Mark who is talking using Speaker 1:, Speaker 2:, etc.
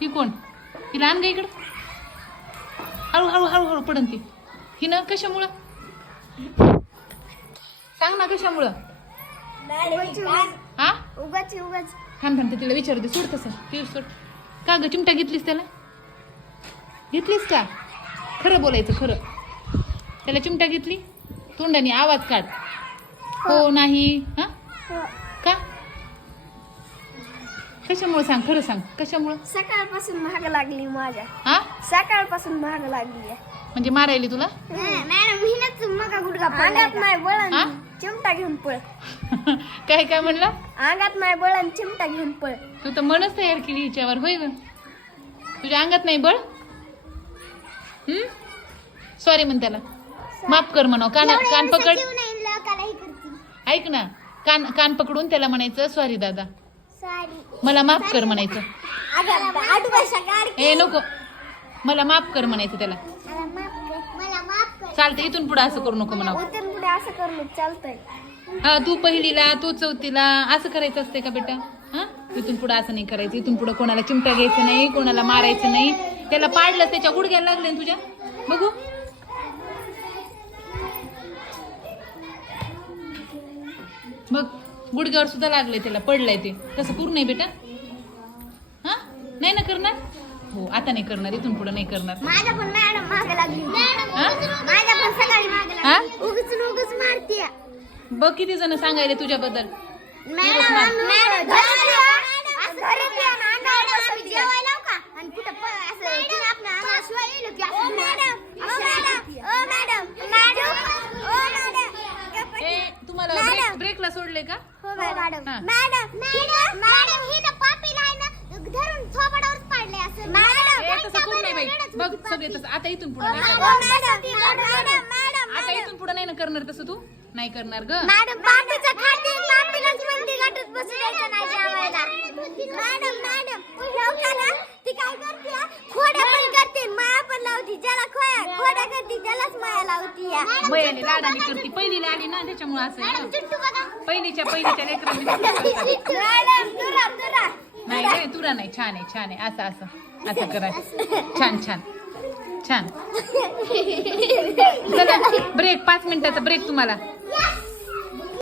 Speaker 1: ती कोण? ती लहान ग इकडं? हळू हळू पडन ती. ही ना कशामुळं? सांग ना कशामुळं? हा?
Speaker 2: उगाच उगाच
Speaker 1: थांब थांब तिला तिला विचारते सोड तसं. ती सोड. का ग चिमटा घेतलीस त्याला? घेतलीस का? खरं बोलायचं खरं. त्याला चिमटा घेतली? तोंडाने आवाज काढ. हो नाही. हा? कशामुळं सांग खरं सांग कशामुळं?
Speaker 2: सकाळपासून महाग लागली माझ्या.
Speaker 1: हा?
Speaker 2: सकाळपासून महाग लागली
Speaker 1: म्हणजे मारायली तुला?
Speaker 2: मॅडम हिनच मका गुडगा अंगात नाही बळण
Speaker 1: हा?
Speaker 2: चिमटा घेऊन पळ.
Speaker 1: काय काय म्हणला?
Speaker 2: अंगात नाही बळण चिमटा घेऊन पळ.
Speaker 1: तू तर मनच तयार केली हिच्यावर होय ग? तुझ्या अंगात नाही बळ? हम्म सॉरी म्हण त्याला. माफ कर म्हणाव कान कान पकड. ऐक ना कान कान पकडून त्याला म्हणायचं सॉरी दादा. मला माफ कर म्हणायचं. ए नको. मला माफ कर म्हणायचं त्याला. चालतं इथून पुढे असं करू नको म्हणावं.
Speaker 2: असं करून चालतंय.
Speaker 1: हा तू पहिलीला तू चौथीला असं करायचं असते का बेटा? हा? इथून पुढे असं नाही करायचं इथून पुढे कोणाला चिमटा घ्यायचं नाही कोणाला मारायचं नाही. त्याला पाडलं त्याच्या गुडघ्याला लागले ना तुझ्या? बघू. गुडघ्यावर सुद्धा लागलंय त्याला पडलंय ते. तसं पूर्ण नाही बेटा. हा? नाही ना करणार? हो आता नाही करणार इथून पुढे नाही करणार.
Speaker 2: माझ्या पण मॅडम माग लागली? माझ्या पण सकाळी माग? लागली. उगच उगच मारतीय.
Speaker 1: बघ किती जण सांगायले तुझ्याबद्दल.
Speaker 2: मॅडम मॅडम घरी ती आणि अंगावर बसवती. आणि कुठं प- असं तिने आपल्या अंगाला शिवाय लिहिलं की असं मॅडम ओ मॅडम ओ मॅडम मॅडम ओ मॅडम
Speaker 1: ए तुम्हाला. ब्रेक ब्रेकला सोडले का?
Speaker 2: मॅडम.
Speaker 1: हा.
Speaker 2: मॅडम मॅडम मॅडम ही ना पापीला आहे ना धरून थोबडावर पाडले असं. मॅडम
Speaker 1: तसं कोण नाही बाई. बघ सगळे तसं. आता इथून पुढे
Speaker 2: मॅडम
Speaker 1: आता इथून पुढे नाही ना करणार तसं तू? नाही करणार ग.
Speaker 2: मॅडम पापीचा खाते पापीलाच मंदी गाठत बसू द्यायचं नाही जेवायला. मॅडम मॅडम ती काय करते हा? खोड्या माया पण लावती ज्याला खोया खोड्या करते त्यालाच माया लावती या.
Speaker 1: बयाने लाडाने करते पहिलीला आली ना त्याच्यामुळे असं आहे
Speaker 2: मॅडम
Speaker 1: ना.
Speaker 2: चिट्टू बघा
Speaker 1: पहिलीच्या पहिलीच्या लेकरांनी.
Speaker 2: मॅडम तुरा तुरा
Speaker 1: नाही रे तुला नाही छान आहे छान आहे असं असं असं करा छान छान छान चला ब्रेक पाच मिनिटाचा ब्रेक तुम्हाला!